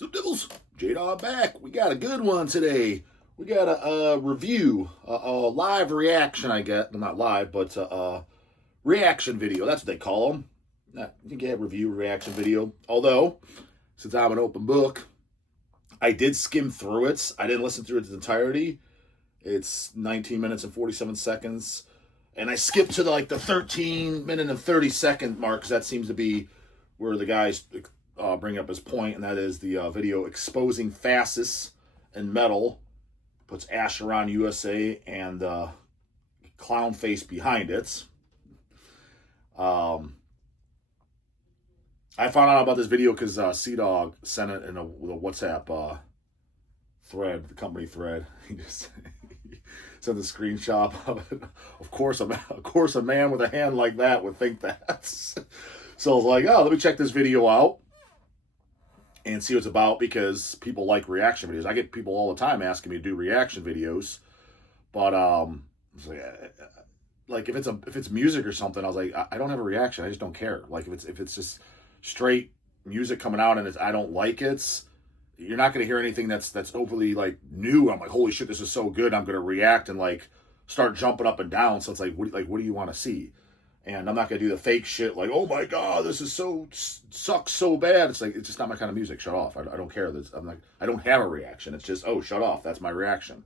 Some Dibbles, J-Dawg back. We got a good one today. We got a review, a live reaction, I guess. Well, not live, but a reaction video. That's what they call them. I think you have review, reaction video. Although, since I'm an open book, I did skim through it. I didn't listen through it in its entirety. It's 19 minutes and 47 seconds. And I skipped to the 13 minute and 30 second mark, because that seems to be where the guys bring up his point, and that is the video exposing fascists and metal. Puts Asheron USA and clown face behind it. I found out about this video because C-Dawg sent it in a WhatsApp thread, the company thread. He just sent the screenshot of it. Of course, a man with a hand like that would think that. So I was like, oh, let me check this video out and see what it's about, because people like reaction videos. I get people all the time asking me to do reaction videos, but like if it's music or something, I was like, I don't have a reaction. I just don't care. Like if it's just straight music coming out and I don't like it, you're not going to hear anything that's overly new. I'm like, holy shit, this is so good. I'm going to react and start jumping up and down. So it's what do you want to see? And I'm not going to do the fake shit oh my God, this is sucks so bad. It's just not my kind of music. Shut off. I don't care. I don't have a reaction. It's just, oh, shut off. That's my reaction.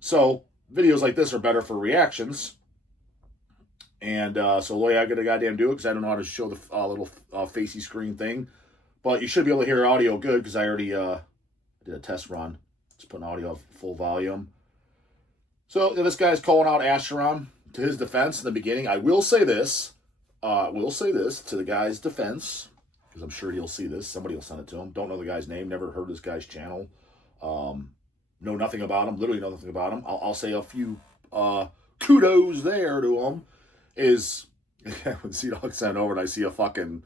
So videos like this are better for reactions. And so the way I gotta goddamn do it, because I don't know how to show the little facey screen thing. But you should be able to hear audio good, because I already did a test run. Just putting audio at full volume. So this guy's calling out Asheron. To his defense in the beginning, I will say this to the guy's defense, because I'm sure he'll see this. Somebody will send it to him. Don't know the guy's name. Never heard this guy's channel. Know nothing about him. Literally know nothing about him. I'll say a few kudos there to him. Is when C-Dawg sent it over and I see a fucking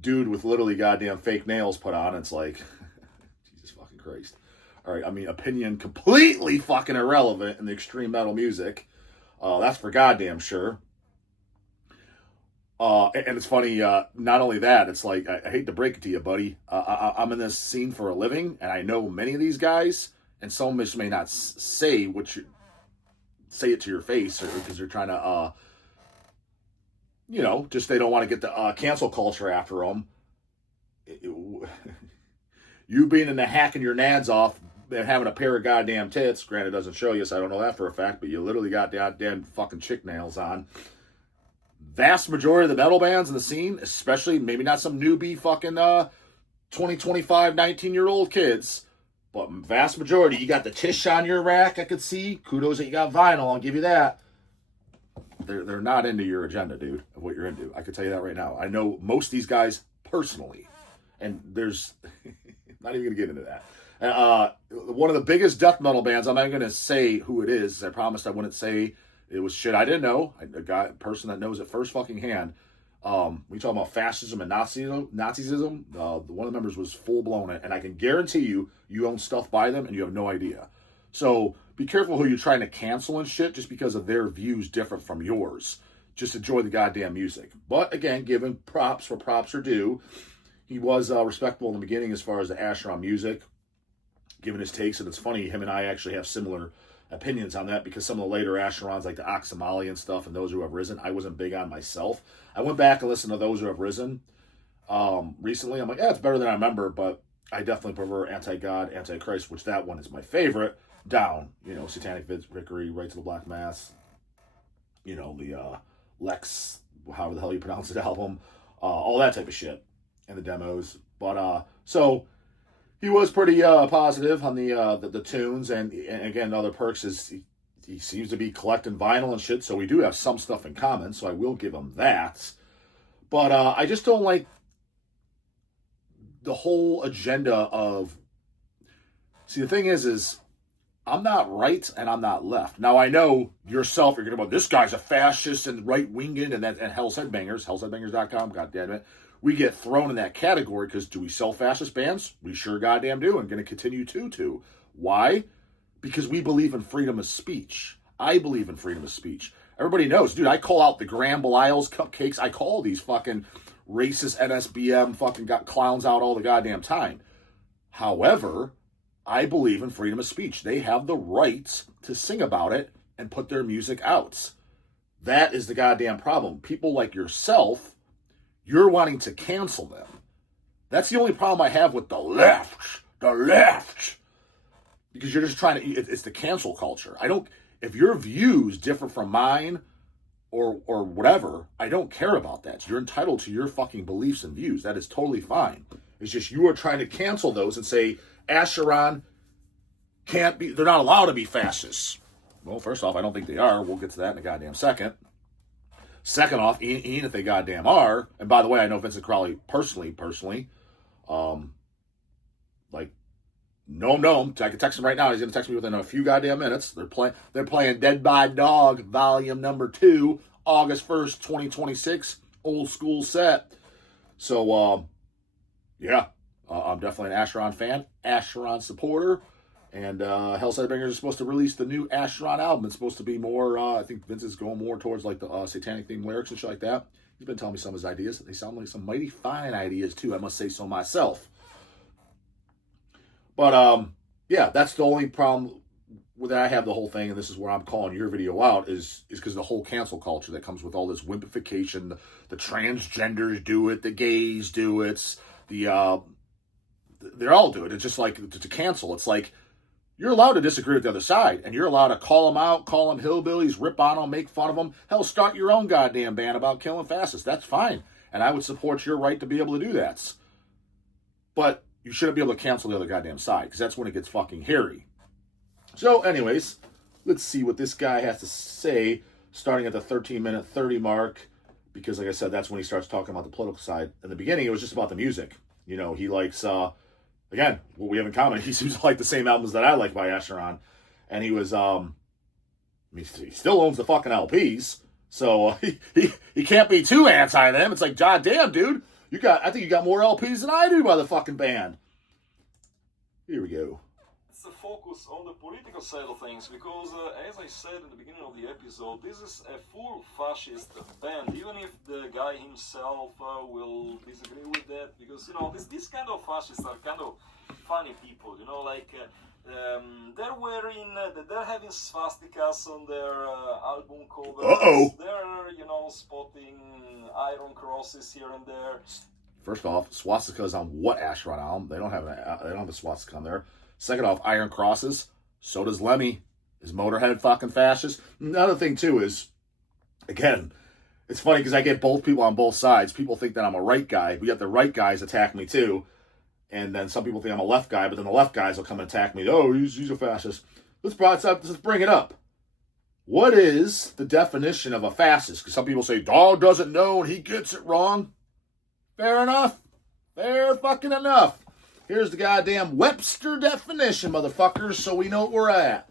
dude with literally goddamn fake nails put on, it's like, Jesus fucking Christ. All right, I mean, opinion completely fucking irrelevant in the extreme metal music. That's for goddamn sure. And it's funny, not only that, it's like, I hate to break it to you, buddy. I'm in this scene for a living, and I know many of these guys, and some just may not say it to your face, or because they're trying to, just they don't want to get the cancel culture after them. You being in the hacking your nads off and having a pair of goddamn tits, granted it doesn't show you, so I don't know that for a fact, but you literally got goddamn fucking chick nails on. Vast majority of the metal bands in the scene, especially maybe not some newbie fucking 20, 25, 19-year-old kids, but vast majority, you got the TISH on your rack, I could see. Kudos that you got vinyl, I'll give you that. They're not into your agenda, dude, of what you're into. I can tell you that right now. I know most of these guys personally, and there's not even going to get into that. One of the biggest death metal bands, I'm not going to say who it is. I promised I wouldn't say it was shit I didn't know. A person that knows it first fucking hand. We talk about fascism and Nazism. One of the members was full blown it, and I can guarantee you own stuff by them and you have no idea. So be careful who you're trying to cancel and shit, just because of their views different from yours. Just enjoy the goddamn music. But again, giving props where props are due. He was respectable in the beginning as far as the Asheron music, giving his takes, and it's funny, him and I actually have similar opinions on that, because some of the later Asherons, like the Oxymali and stuff, and those who have risen, I wasn't big on myself. I went back and listened to those who have risen recently. I'm like, yeah, it's better than I remember, but I definitely prefer Anti-God, Anti-Christ, which that one is my favorite, down. Satanic Victory, Right to the Black Mass, the Lex, however the hell you pronounce it, album, all that type of shit, and the demos. But, so he was pretty positive on the tunes, and again, the other perks is he seems to be collecting vinyl and shit, so we do have some stuff in common, so I will give him that. But I just don't like the whole agenda of... See, the thing is I'm not right and I'm not left. Now, I know yourself, you're going to go, this guy's a fascist and right-winged and Hell's Headbangers, hellsheadbangers.com, goddammit. We get thrown in that category because do we sell fascist bands? We sure goddamn do, and going to continue to. Why? Because we believe in freedom of speech. I believe in freedom of speech. Everybody knows, dude, I call out the Graham Belial's cupcakes. I call these fucking racist NSBM fucking got clowns out all the goddamn time. However, I believe in freedom of speech. They have the right to sing about it and put their music out. That is the goddamn problem. People like yourself, you're wanting to cancel them. That's the only problem I have with the left. The left. Because you're just trying to, it's the cancel culture. If your views differ from mine or whatever, I don't care about that. You're entitled to your fucking beliefs and views. That is totally fine. It's just you are trying to cancel those and say, Acheron they're not allowed to be fascists. Well, first off, I don't think they are. We'll get to that in a goddamn second. Second off, even if they goddamn are, and by the way, I know Vincent Crowley personally, like, no, I can text him right now. He's going to text me within a few goddamn minutes. They're playing Dead by Dawg, volume number 2, August 1st, 2026, old school set. So, yeah, I'm definitely an Acheron fan, Acheron supporter. And Hellside Bangers is supposed to release the new Acheron album. It's supposed to be more, I think Vince is going more towards like the satanic themed lyrics and shit like that. He's been telling me some of his ideas. They sound like some mighty fine ideas too, I must say so myself. But yeah, that's the only problem with that I have the whole thing, and this is where I'm calling your video out, is because of the whole cancel culture that comes with all this wimpification. The transgenders do it, the gays do it, they're all do it. It's just like to cancel. It's like, you're allowed to disagree with the other side, and you're allowed to call them out, call them hillbillies, rip on them, make fun of them. Hell, start your own goddamn band about killing fascists. That's fine, and I would support your right to be able to do that. But you shouldn't be able to cancel the other goddamn side, because that's when it gets fucking hairy. So, anyways, let's see what this guy has to say, starting at the 13-minute 30 mark, because, like I said, that's when he starts talking about the political side. In the beginning, it was just about the music. You know, he likes... Again, what we have in common, he seems to like the same albums that I like by Acheron. And he was, he still owns the fucking LPs. So he can't be too anti them. It's like, god damn, dude. I think you got more LPs than I do by the fucking band. Here we go. It's the focus on the political side of things, because as I said in the beginning of the episode, this is a full fascist band, even if the guy himself will disagree with that, because, you know, this kind of fascists are kind of funny people, you know, like they're having swastikas on their album covers. Uh-oh. They're, you know, spotting iron crosses here and there. First off, swastikas on what Acheron album? They don't have a swastika on there. Second off, iron crosses. So does Lemmy. Is Motorhead fucking fascist? Another thing, too, is, again, it's funny because I get both people on both sides. People think that I'm a right guy. We got the right guys attack me, too. And then some people think I'm a left guy, but then the left guys will come and attack me. Oh, he's a fascist. Let's bring it up. What is the definition of a fascist? Because some people say, Dawg doesn't know and he gets it wrong. Fair enough. Fair fucking enough. Here's the goddamn Webster definition, motherfuckers, so we know what we're at.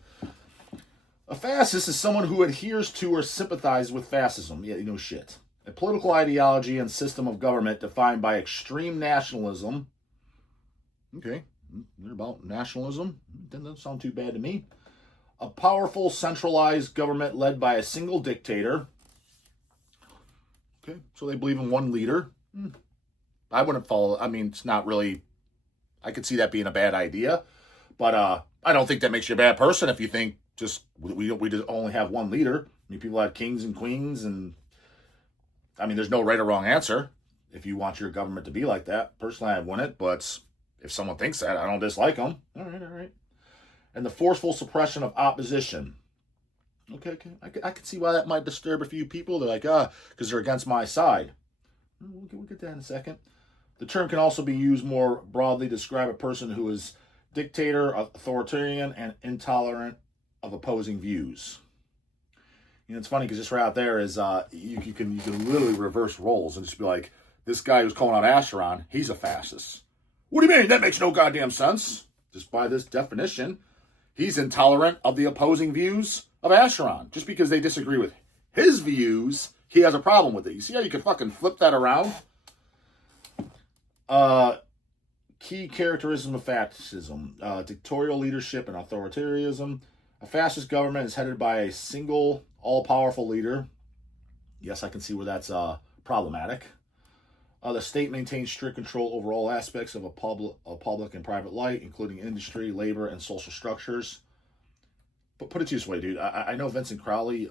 A fascist is someone who adheres to or sympathizes with fascism. Yeah, you know shit. A political ideology and system of government defined by extreme nationalism. Okay, they're about nationalism. Doesn't sound too bad to me. A powerful, centralized government led by a single dictator. Okay, so they believe in one leader. I wouldn't follow. I mean, it's not really... I could see that being a bad idea, but I don't think that makes you a bad person if you think just we just only have one leader. I mean, people have kings and queens, and I mean, there's no right or wrong answer if you want your government to be like that. Personally, I wouldn't, but if someone thinks that, I don't dislike them. All right. And the forceful suppression of opposition. Okay. I can see why that might disturb a few people. They're like, because they're against my side. We'll get that in a second. The term can also be used more broadly to describe a person who is dictator, authoritarian, and intolerant of opposing views. You know, it's funny because just right out there is you can literally reverse roles and just be like, this guy who's calling out Acheron, he's a fascist. What do you mean? That makes no goddamn sense. Just by this definition, he's intolerant of the opposing views of Acheron. Just because they disagree with his views, he has a problem with it. You see how you can fucking flip that around? Key characterism of fascism, dictatorial leadership and authoritarianism. A fascist government is headed by a single, all-powerful leader. Yes, I can see where that's problematic. The state maintains strict control over all aspects of a public and private life, including industry, labor, and social structures. But put it this way, dude. I know Vincent Crowley.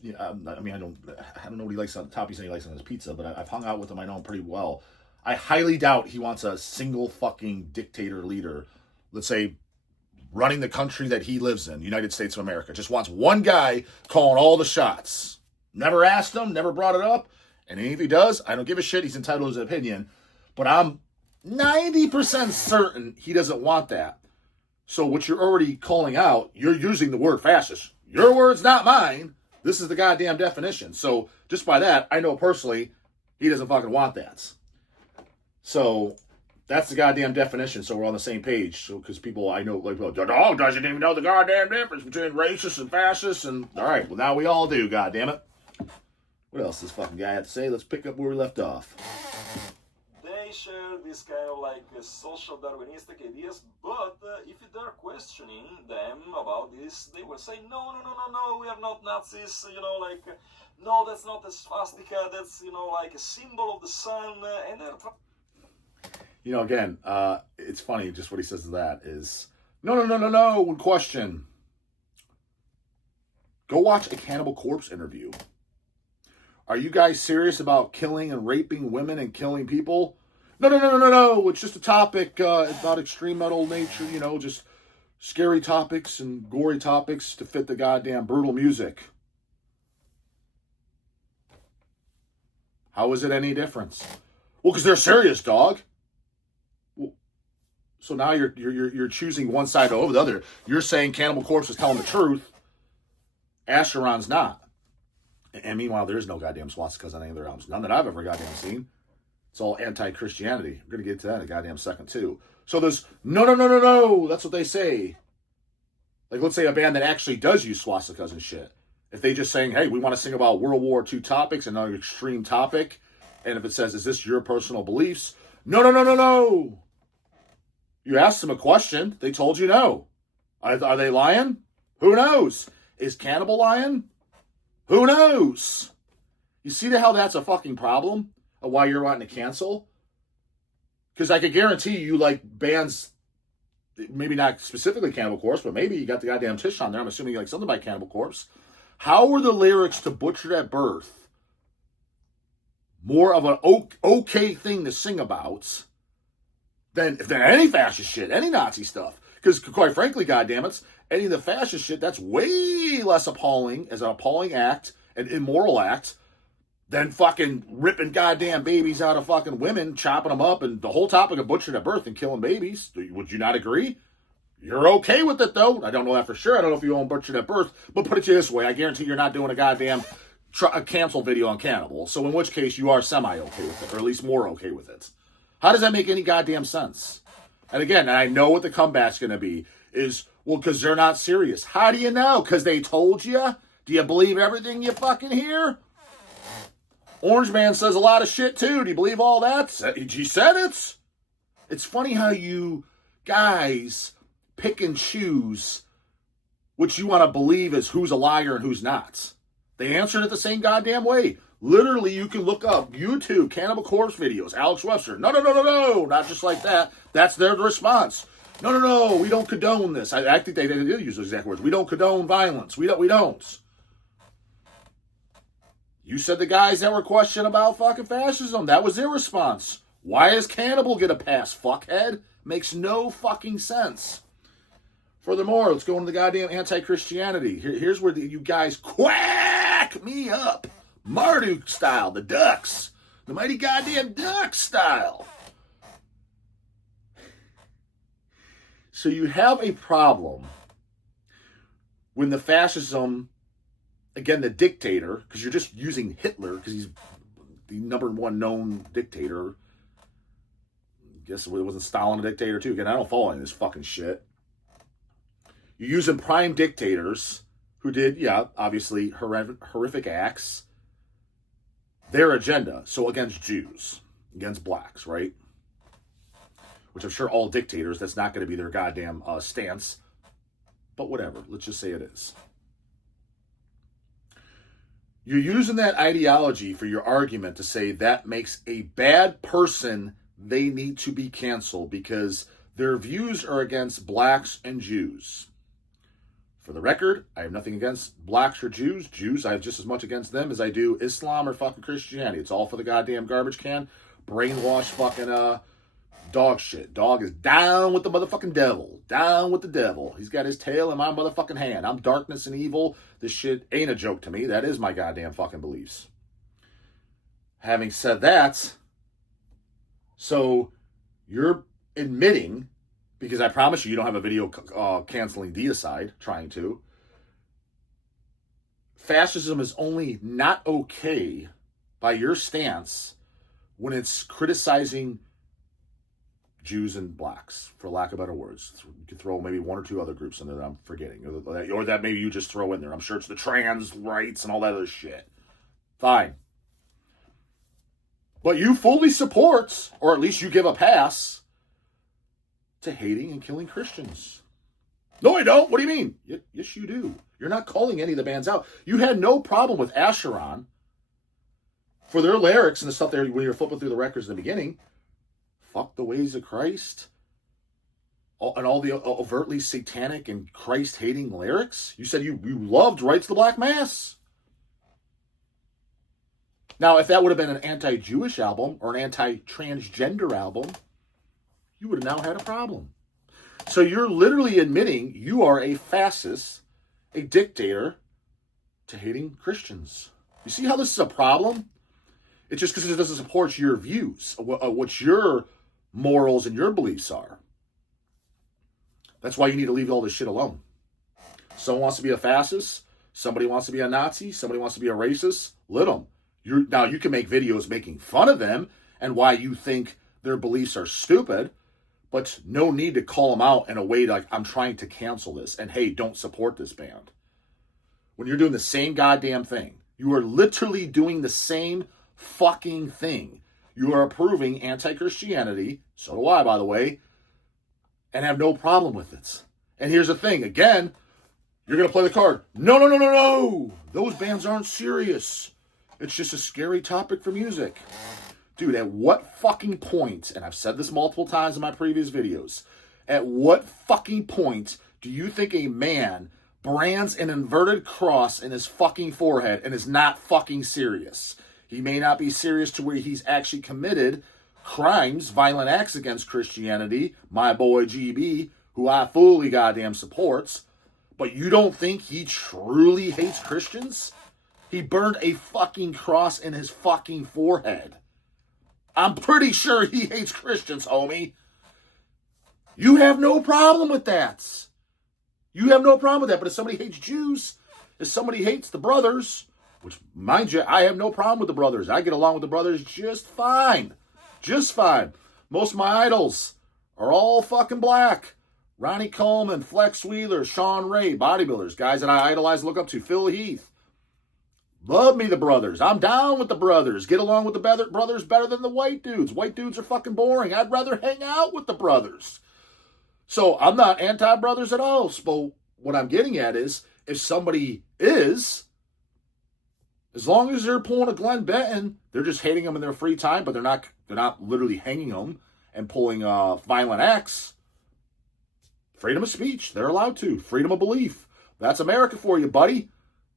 Yeah, I mean, I don't know what he likes on top. He likes on his pizza, but I've hung out with him. I know him pretty well. I highly doubt he wants a single fucking dictator leader, let's say, running the country that he lives in, United States of America. Just wants one guy calling all the shots. Never asked him, never brought it up. And if he does, I don't give a shit. He's entitled to his opinion. But I'm 90% certain he doesn't want that. So what you're already calling out, you're using the word fascist. Your words, not mine. This is the goddamn definition. So just by that, I know personally he doesn't fucking want that. So that's the goddamn definition. So we're on the same page. So because people I know, like, well, Dawg doesn't even know the goddamn difference between racists and fascists. And all right, well now we all do. Goddamn it. What else does this fucking guy have to say? Let's pick up where we left off. They share this kind of like social Darwinistic ideas, but if they're questioning them about this, they will say, no, we are not Nazis, like, no, that's not a swastika, that's, like a symbol of the sun, and they're... Again, it's funny, just what he says to that is, no, question. Go watch a Cannibal Corpse interview. Are you guys serious about killing and raping women and killing people? No. It's just a topic about extreme metal nature, just scary topics and gory topics to fit the goddamn brutal music. How is it any difference? Well, because they're serious, dog. Well, so now you're choosing one side over the other. You're saying Cannibal Corpse is telling the truth. Asheron's not. And meanwhile, there is no goddamn swastikas on any of their albums. None that I've ever goddamn seen. It's all anti-Christianity. I'm going to get to that in a goddamn second, too. So there's, no. That's what they say. Like, let's say a band that actually does use swastikas and shit. If they just saying, hey, we want to sing about World War II topics, another extreme topic, and if it says, is this your personal beliefs? No. You asked them a question. They told you no. Are they lying? Who knows? Is Cannibal lying? Who knows? You see how that's a fucking problem? Of why you're wanting to cancel? Because I could guarantee you, like, bands, maybe not specifically Cannibal Corpse, but maybe you got the goddamn TISH on there. I'm assuming you like something by Cannibal Corpse. How were the lyrics to Butchered at Birth more of an okay thing to sing about than any fascist shit, any Nazi stuff? Because, quite frankly, goddammit, any of the fascist shit, that's way less appalling as an appalling act, an immoral act, than fucking ripping goddamn babies out of fucking women, chopping them up, and the whole topic of Butchered at Birth and killing babies. Would you not agree? You're okay with it, though. I don't know that for sure. I don't know if you own Butchered at Birth, but put it to you this way. I guarantee you're not doing a goddamn cancel video on Cannibal, so in which case you are semi-okay with it, or at least more okay with it. How does that make any goddamn sense? And again, I know what the comeback's going to be, is, well, because they're not serious. How do you know? Because they told you? Do you believe everything you fucking hear? Orange Man says a lot of shit, too. Do you believe all that? She said it. It's funny how you guys pick and choose what you want to believe is who's a liar and who's not. They answered it the same goddamn way. Literally, you can look up YouTube, Cannibal Corpse videos, Alex Webster. No, not just like that. That's their response. No, we don't condone this. I think they did use those exact words. We don't condone violence. We don't. You said the guys that were questioning about fucking fascism, that was their response. Why does Cannibal get a pass, fuckhead? Makes no fucking sense. Furthermore, let's go into the goddamn anti-Christianity. Here's where you guys quack me up. Marduk style, the Ducks. The mighty goddamn Ducks style. So you have a problem when the fascism, again, the dictator, because you're just using Hitler, because he's the number one known dictator. I guess it wasn't Stalin a dictator too? Again, I don't follow any of this fucking shit. You're using prime dictators who did, obviously horrific acts. Their agenda, so against Jews, against blacks, right? Which I'm sure all dictators, that's not going to be their goddamn stance. But whatever, let's just say it is. You're using that ideology for your argument to say that makes a bad person, they need to be canceled because their views are against blacks and Jews. For the record, I have nothing against blacks or Jews. Jews, I have just as much against them as I do Islam or fucking Christianity. It's all for the goddamn garbage can. Brainwashed fucking dog shit. Dawg is down with the motherfucking devil. Down with the devil. He's got his tail in my motherfucking hand. I'm darkness and evil. This shit ain't a joke to me. That is my goddamn fucking beliefs. Having said that, so you're admitting, because I promise you don't have a video canceling Deicide, trying to. Fascism is only not okay by your stance when it's criticizing Jews and blacks, for lack of better words. You could throw maybe one or two other groups in there that I'm forgetting, or that maybe you just throw in there. I'm sure it's the trans rights and all that other shit. Fine. But you fully support, or at least you give a pass, to hating and killing Christians. No, I don't. What do you mean? Yes, you do. You're not calling any of the bands out. You had no problem with Asheron for their lyrics and the stuff there when you were flipping through the records in the beginning. Fuck the ways of Christ. And all the overtly satanic and Christ-hating lyrics. You said you loved Rights of the Black Mass. Now, if that would have been an anti-Jewish album or an anti-transgender album, you would have now had a problem. So you're literally admitting you are a fascist, a dictator, to hating Christians. You see how this is a problem? It's just because it doesn't support your views, what your morals and your beliefs are. That's why you need to leave all this shit alone. Someone wants to be a fascist, somebody wants to be a Nazi, somebody wants to be a racist, let them. Now, you can make videos making fun of them and why you think their beliefs are stupid, but no need to call them out in a way like, I'm trying to cancel this, and hey, don't support this band. When you're doing the same goddamn thing, you are literally doing the same fucking thing. You are approving anti-Christianity, so do I, by the way, and have no problem with it. And here's the thing, again, you're going to play the card. No. Those bands aren't serious. It's just a scary topic for music. Dude, at what fucking point, and I've said this multiple times in my previous videos, at what fucking point do you think a man brands an inverted cross in his fucking forehead and is not fucking serious? He may not be serious to where he's actually committed crimes, violent acts against Christianity, my boy GB, who I fully goddamn supports, but you don't think he truly hates Christians? He burned a fucking cross in his fucking forehead. I'm pretty sure he hates Christians, homie. You have no problem with that. You have no problem with that. But if somebody hates Jews, if somebody hates the brothers, which, mind you, I have no problem with the brothers. I get along with the brothers just fine. Just fine. Most of my idols are all fucking black. Ronnie Coleman, Flex Wheeler, Sean Ray, bodybuilders, guys that I idolize and look up to. Phil Heath. Love me the brothers. I'm down with the brothers. Get along with the brothers better than the white dudes. White dudes are fucking boring. I'd rather hang out with the brothers. So I'm not anti-brothers at all. But what I'm getting at is, if somebody is, as long as they're pulling a Glenn Benton, they're just hating them in their free time, but they're not literally hanging them and pulling violent acts. Freedom of speech. They're allowed to. Freedom of belief. That's America for you, buddy.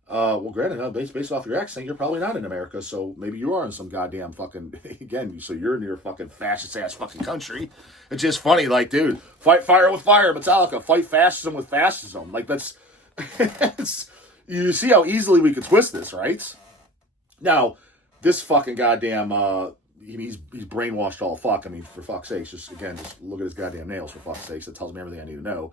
Well, granted, based off your accent, you're probably not in America, so maybe you are in some goddamn fucking, again, so you're in your fucking fascist-ass fucking country. It's just funny, like, dude, fight fire with fire, Metallica, fight fascism with fascism. Like, that's, you see how easily we could twist this, right? Now, this fucking goddamn, he's brainwashed all fuck. I mean, for fuck's sakes, just look at his goddamn nails, for fuck's sakes. It tells me everything I need to know.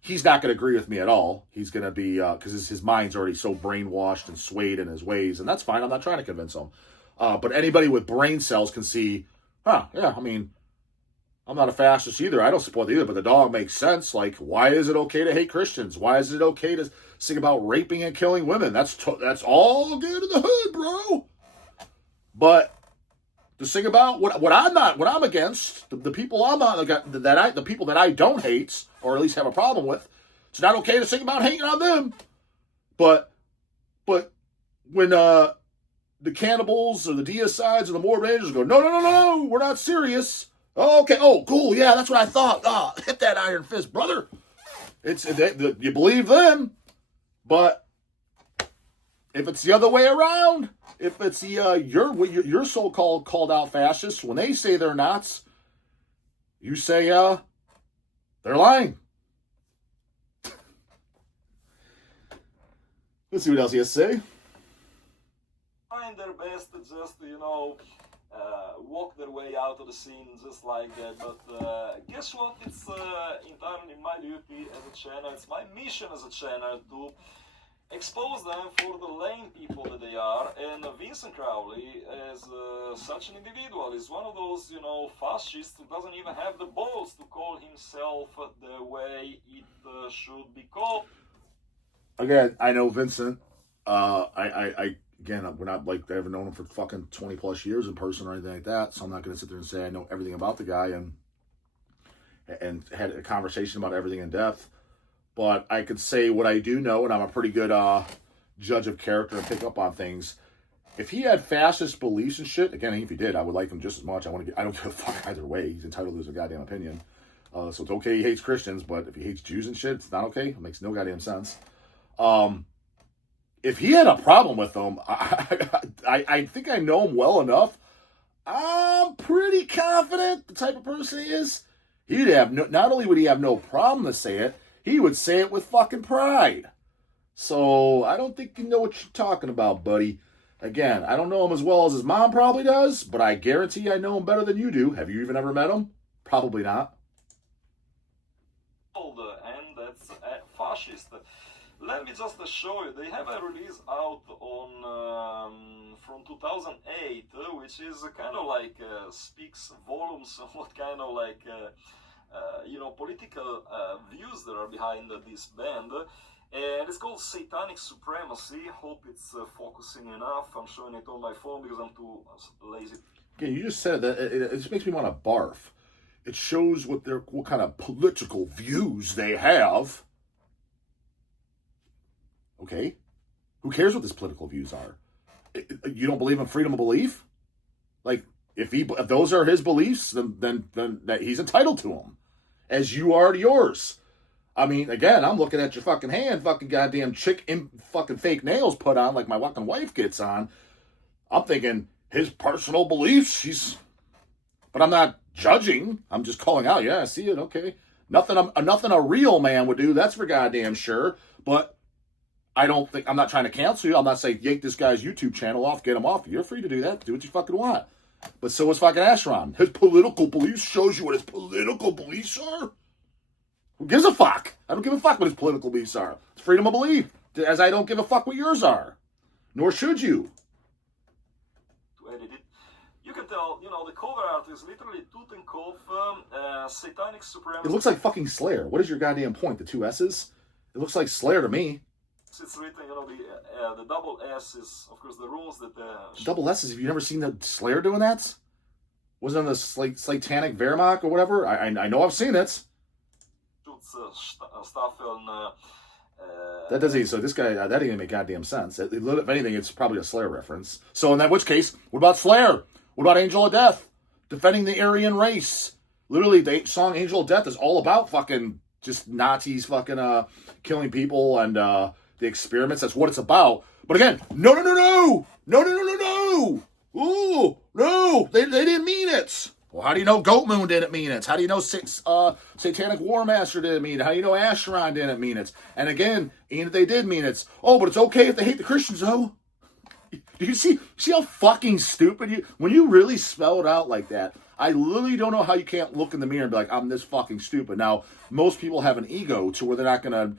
He's not going to agree with me at all. He's going to be, because his mind's already so brainwashed and swayed in his ways, and that's fine. I'm not trying to convince him. But anybody with brain cells can see, yeah, I mean, I'm not a fascist either. I don't support either, but the Dawg makes sense. Like, why is it okay to hate Christians? Why is it okay to sing about raping and killing women? That's all good in the hood, bro. But to sing about what I'm against, the people I'm not, the people that I don't hate, or at least have a problem with, it's not okay to sing about hating on them. But when the cannibals or the Deicides or the Morbid Angels go, no, we're not serious. Oh, okay, oh, cool, yeah, that's what I thought. Ah, hit that iron fist, brother. You believe them, but if it's the other way around, if it's the your so-called called out fascists, when they say they're not, you say they're lying. Let's see what else he has to say. Trying their best to just, walk their way out of the scene just like that. But guess what? It's entirely my duty as a channel. It's my mission as a channel to expose them for the lame people that they are. And Vincent Crowley, as such an individual, is one of those, fascists who doesn't even have the balls to call himself the way it should be called. Again, I know Vincent. Again, we're not like I haven't known him for fucking 20 plus years in person or anything like that. So I'm not going to sit there and say I know everything about the guy and had a conversation about everything in depth. But I could say what I do know, and I'm a pretty good judge of character and pick up on things. If he had fascist beliefs and shit, again, if he did, I would like him just as much. I don't give a fuck either way. He's entitled to his goddamn opinion. So it's okay he hates Christians, but if he hates Jews and shit, it's not okay. It makes no goddamn sense. If he had a problem with them, I think I know him well enough. I'm pretty confident the type of person he is. He'd have not only would he have no problem to say it, he would say it with fucking pride. So I don't think you know what you're talking about, buddy. Again, I don't know him as well as his mom probably does, but I guarantee I know him better than you do. Have you even ever met him? Probably not. And that's fascist. Let me just show you. They have a release out on from 2008, which is kind of like speaks volumes of what kind of like political views that are behind this band. And it's called Satanic Supremacy. Hope it's focusing enough. I'm showing it on my phone because I'm too lazy. Okay, you just said that. It just makes me want to barf. It shows what kind of political views they have. Okay, who cares what his political views are? You don't believe in freedom of belief? Like, if those are his beliefs, then that he's entitled to them, as you are to yours. I mean, again, I'm looking at your fucking hand, fucking goddamn chick in fucking fake nails put on like my fucking wife gets on. I'm thinking his personal beliefs. But I'm not judging. I'm just calling out. Yeah, I see it. Okay, nothing a real man would do. That's for goddamn sure. But I'm not trying to cancel you. I'm not saying yank this guy's YouTube channel off, get him off. You're free to do that. Do what you fucking want. But so is fucking Asheron. His political beliefs shows you what his political beliefs are. Who gives a fuck? I don't give a fuck what his political beliefs are. It's freedom of belief. As I don't give a fuck what yours are. Nor should you. To edit it. You can tell, the cover art is literally Totenkopf, Satanic Supremacy. It looks like fucking Slayer. What is your goddamn point? The two S's? It looks like Slayer to me. It's written, the double S is, of course, the rules that... double S's? Have you never seen the Slayer doing that? Wasn't it the Satanic Wehrmacht or whatever? I know I've seen it. Stuff on... that doesn't... So this guy, that didn't make goddamn sense. If anything, it's probably a Slayer reference. So in that which case, what about Slayer? What about Angel of Death? Defending the Aryan race. Literally, the song Angel of Death is all about fucking just Nazis fucking killing people and... the experiments, that's what it's about. But again, no. Ooh, no, they didn't mean it. Well, how do you know Goat Moon didn't mean it? How do you know Satanic War Master didn't mean it? How do you know Asheron didn't mean it? And again, even if they did mean it, but it's okay if they hate the Christians, though. Do you see how fucking stupid when you really spell it out like that? I literally don't know how you can't look in the mirror and be like, I'm this fucking stupid. Now, most people have an ego to where they're not going to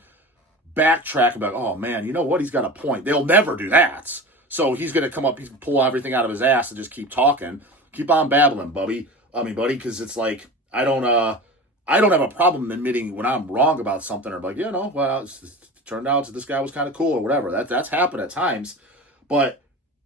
backtrack and be like, oh man, you know what? He's got a point. They'll never do that. So he's going to come up, he's going to pull everything out of his ass and just keep talking. Keep on babbling, buddy, because it's like, I don't have a problem admitting when I'm wrong about something or like, it turned out this guy was kind of cool or whatever. That's happened at times. But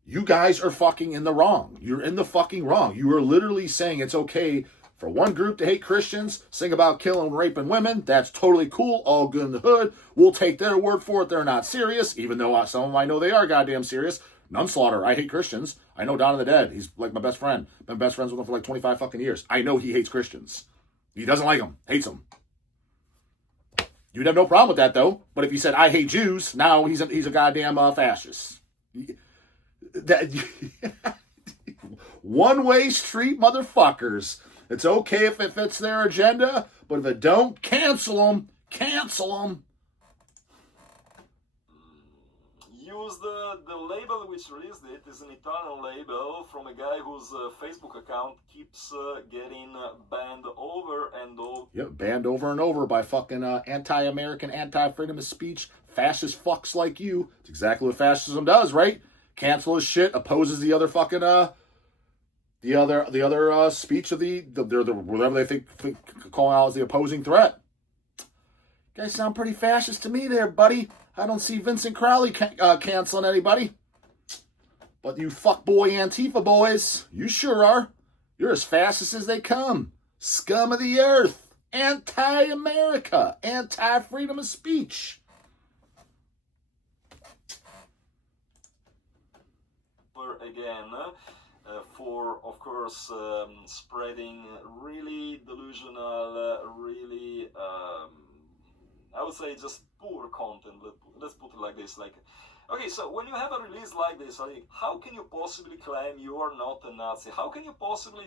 you guys are fucking in the wrong. You're in the fucking wrong. You are literally saying it's okay For one group to hate Christians, sing about killing and raping women, that's totally cool, all good in the hood. We'll take their word for it. They're not serious, even though some of them I know they are goddamn serious. Nunslaughter, I hate Christians. I know Dawn of the Dead. He's like my best friend. Been best friends with him for like 25 fucking years. I know he hates Christians. He doesn't like them. Hates them. You'd have no problem with that, though. But if you said, I hate Jews, now he's a goddamn fascist. That one-way street motherfuckers. It's okay if it fits their agenda, but if it don't, cancel them. Cancel them. Use the label which released it is an Italian label from a guy whose Facebook account keeps getting banned over and over. Yep, banned over and over by fucking anti-American, anti-freedom of speech, fascist fucks like you. It's exactly what fascism does, right? Cancel his shit, opposes the other fucking the other speech of the whatever they think calling out as the opposing threat. You guys sound pretty fascist to me there, buddy. I don't see Vincent Crowley canceling anybody. But you fuckboy Antifa boys, you sure are. You're as fascist as they come. Scum of the earth. Anti-America. Anti-freedom of speech. Again, for, of course, spreading really delusional, really, I would say just poor content. Let's put it like this. Like, okay, so when you have a release like this, like, how can you possibly claim you are not a Nazi? How can you possibly,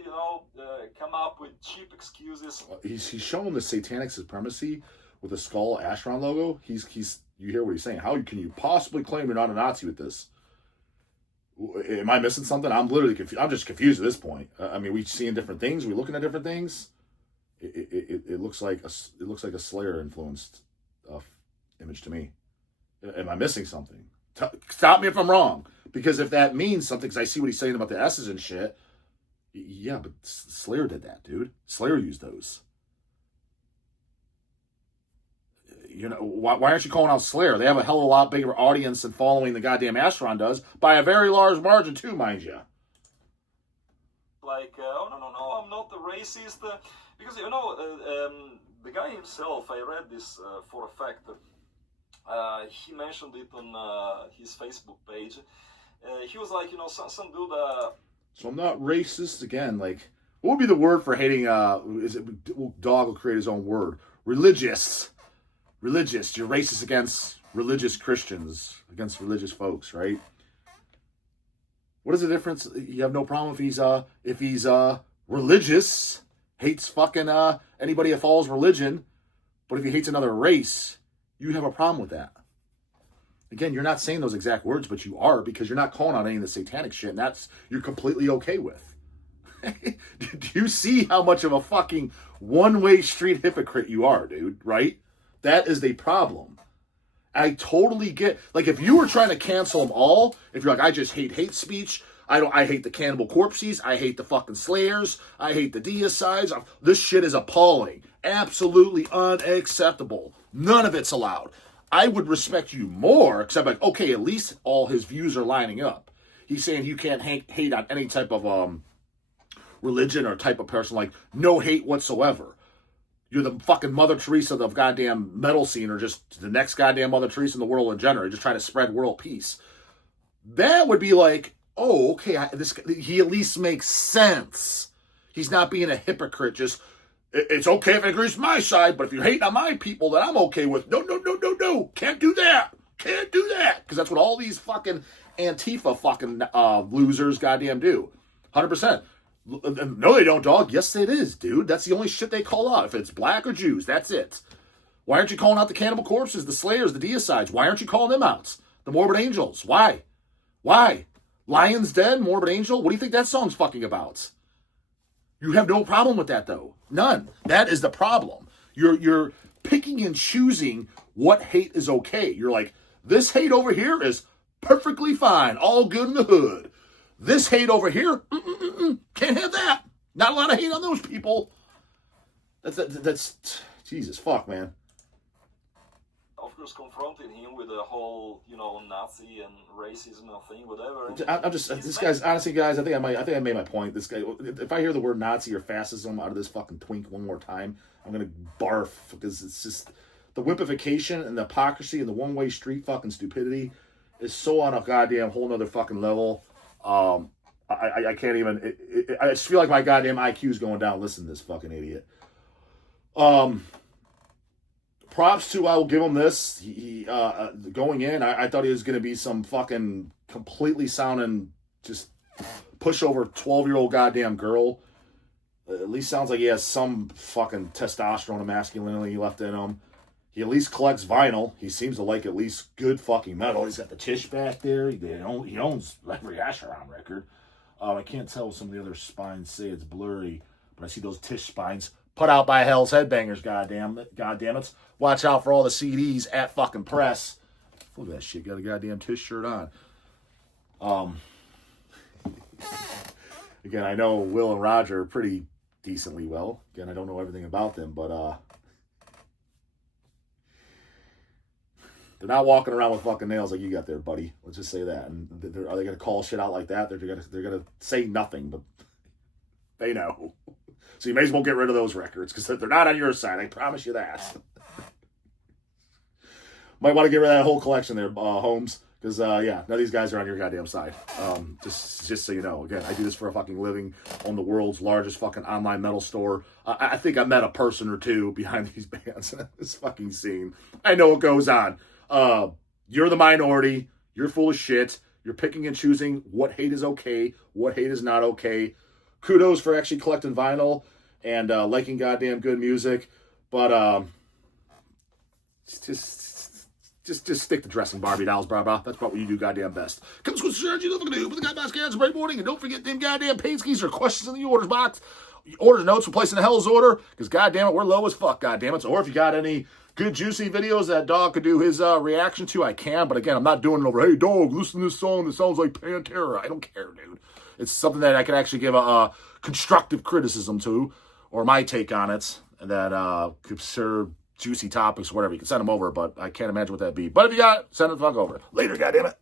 come up with cheap excuses? He's showing the satanic supremacy with the skull Ashron logo. He's you hear what he's saying. How can you possibly claim you're not a Nazi with this? Am I missing something? I'm literally confused. I'm just confused at this point. I mean, we seeing different things. We looking at different things. It looks like a Slayer influenced image to me. Am I missing something? Stop me if I'm wrong. Because if that means something, because I see what he's saying about the S's and shit. Yeah, but Slayer did that, dude. Slayer used those. Why aren't you calling out Slayer? They have a hell of a lot bigger audience and following the goddamn Astron does, by a very large margin too, mind you. Like, oh, no, I'm not a racist. Because, the guy himself, I read this for a fact. He mentioned it on his Facebook page. He was like, some dude... So I'm not racist, again, like, what would be the word for hating, Dawg will create his own word. Religious. You're racist against religious Christians, against religious folks, right? What is the difference? You have no problem if he's religious, hates fucking anybody that follows religion, but if he hates another race, you have a problem with that. Again, you're not saying those exact words, but you are, because you're not calling out any of the satanic shit, and that's you're completely okay with. Do you see how much of a fucking one-way street hypocrite you are, dude, right? That is the problem. I totally get, like, if you were trying to cancel them all, if you're like, I just hate speech, I hate the Cannibal Corpses, I hate the fucking Slayers, I hate the Deicides, this shit is appalling. Absolutely unacceptable. None of it's allowed. I would respect you more, except like, okay, at least all his views are lining up. He's saying you can't hate on any type of religion or type of person, like, no hate whatsoever. You're the fucking Mother Teresa of the goddamn metal scene, or just the next goddamn Mother Teresa in the world in general. You're just trying to spread world peace. That would be like, oh, okay, he at least makes sense. He's not being a hypocrite. Just, it's okay if it agrees with my side, but if you're hating on my people, that I'm okay with. No. Can't do that. Because that's what all these fucking Antifa fucking losers goddamn do. 100%. No, they don't, Dawg. Yes, it is, dude. That's the only shit they call out. If it's black or Jews, that's it. Why aren't you calling out the Cannibal Corpses, the Slayers, the Deicides? Why aren't you calling them out? The Morbid Angels. Why? Lion's Den, Morbid Angel? What do you think that song's fucking about? You have no problem with that, though. None. That is the problem. You're picking and choosing what hate is okay. You're like, this hate over here is perfectly fine. All good in the hood. This hate over here, can't have that. Not a lot of hate on those people. That's Jesus, fuck, man. Of course, confronted him with the whole, Nazi and racism and thing, whatever. And I'm just this guy's honestly, guys. I think I made my point. This guy, if I hear the word Nazi or fascism out of this fucking twink one more time, I'm gonna barf, because it's just the wimpification and the hypocrisy and the one-way street fucking stupidity is so on a goddamn whole nother fucking level. I can't even. I just feel like my goddamn IQ is going down. Listen to this fucking idiot. Props to, I will give him this. He going in, I thought he was going to be some fucking completely sounding just pushover 12-year-old goddamn girl. At least sounds like he has some fucking testosterone and masculinity left in him. He at least collects vinyl. He seems to like at least good fucking metal. He's got the TISH back there. He owns every Asheron record. I can't tell some of the other spines say, it's blurry, but I see those TISH spines. Put out by Hell's Headbangers, goddamn it. Watch out for all the CDs at fucking press. Look at that shit. Got a goddamn TISH shirt on. Again, I know Will and Roger are pretty decently well. Again, I don't know everything about them, but they're not walking around with fucking nails like you got there, buddy. Let's just say that. And are they going to call shit out like that? They're gonna say nothing, but they know. So you may as well get rid of those records, because they're not on your side. I promise you that. Might want to get rid of that whole collection there, Holmes. Because, none of these guys are on your goddamn side. Just so you know. Again, I do this for a fucking living. Own the world's largest fucking online metal store. I think I met a person or two behind these bands in this fucking scene. I know what goes on. You're the minority. You're full of shit. You're picking and choosing what hate is okay, what hate is not okay. Kudos for actually collecting vinyl and liking goddamn good music. But just stick to dressing Barbie dolls, brah. That's what you do goddamn best. Come to strategy, don't forget to put the goddamn scans every morning, and don't forget them goddamn paint skis or questions in the orders box. Orders notes for placing the Hell's order, because goddamn it, we're low as fuck, goddamn it. Or if you got any good juicy videos that Dawg could do his reaction to, I can. But again, I'm not doing it over, hey Dawg, listen to this song that sounds like Pantera. I don't care, dude. It's something that I can actually give a constructive criticism to, or my take on it, and that could serve juicy topics, whatever. You can send them over, but I can't imagine what that'd be. But if you got it, send it the fuck over. Later, goddammit.